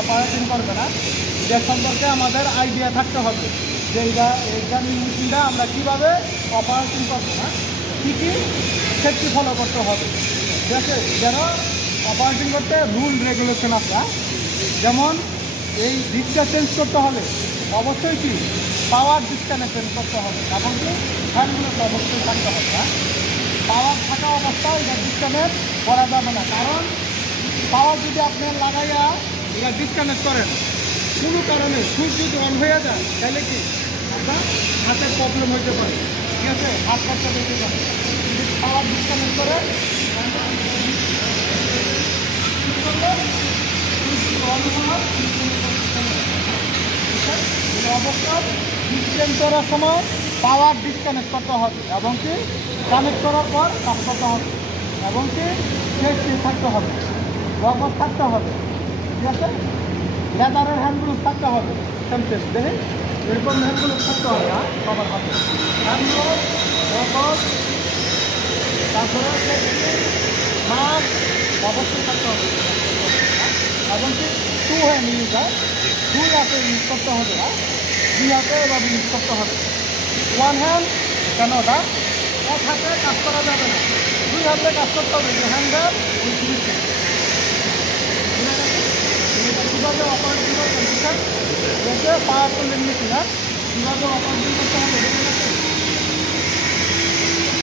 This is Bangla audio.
অপারেটিং করবে না, এটা সম্পর্কে আমাদের আইডিয়া থাকতে হবে যে এই গান মেশিনটা আমরা কীভাবে অপারেটিং করবো না, কী কী সেফটি ফলো করতে হবে। ঠিক আছে, যেন অপারেটিং করতে রুল রেগুলেশন আছে। যেমন এই ডিসটা চেঞ্জ করতে হলে অবশ্যই কি পাওয়ার ডিসকানেকশন করতে হবে, এবং কি ফ্যানগুলো তো অবশ্যই থাকতে হবে। পাওয়ার থাকা অবস্থায় এটা ডিসকানেক্ট করা যাবে না, কারণ পাওয়ার যদি আপনি লাগাইয়া এটা ডিসকানেক্ট করেন, কোনো কারণে সুইচ যদি অন হয়ে যায় তাহলে কি আপনার হাতের প্রবলেম হতে পারে। ঠিক আছে, হাত খরচা দিতে পারে। যদি পাওয়ার ডিসকানেক্ট করে অবস্থায় ডিসকানেক্ট করার সময় পাওয়ার ডিসকানেক্ট করতে হবে, এবং কি কানেক্ট করার পর কাজ করতে হবে, এবং কি সেফটি থাকতে হবে, রবার থাকতে হবে। ঠিক আছে, লেদারের হ্যান্ডগ্লোভ থাকতে হবে। সেমসেস দেখেন এরকম হ্যান্ডগ্লোভ থাকতে হবে সবার হাতে, হ্যান্ডগ্লোভ, রবার, তারপরে মাস্ক অবশ্যই থাকতে হবে, এবং কি টু হ্যান্ড ইউজ হয়, দুই হাতে ইউজ করতে হবে না, দুই হাতে এভাবে ইউজ করতে হবে। ওয়ান হ্যান্ড কেন ওটা এক হাতে কাজ করা যাবে না, দুই হাতে কাজ করতে হবে। হ্যান্ডেল ওই জিনিসটা কীভাবে অপারেটিং করতে হবে, পাওয়ারফুল মেশিন কীভাবে অপারেটিং করতে হবে।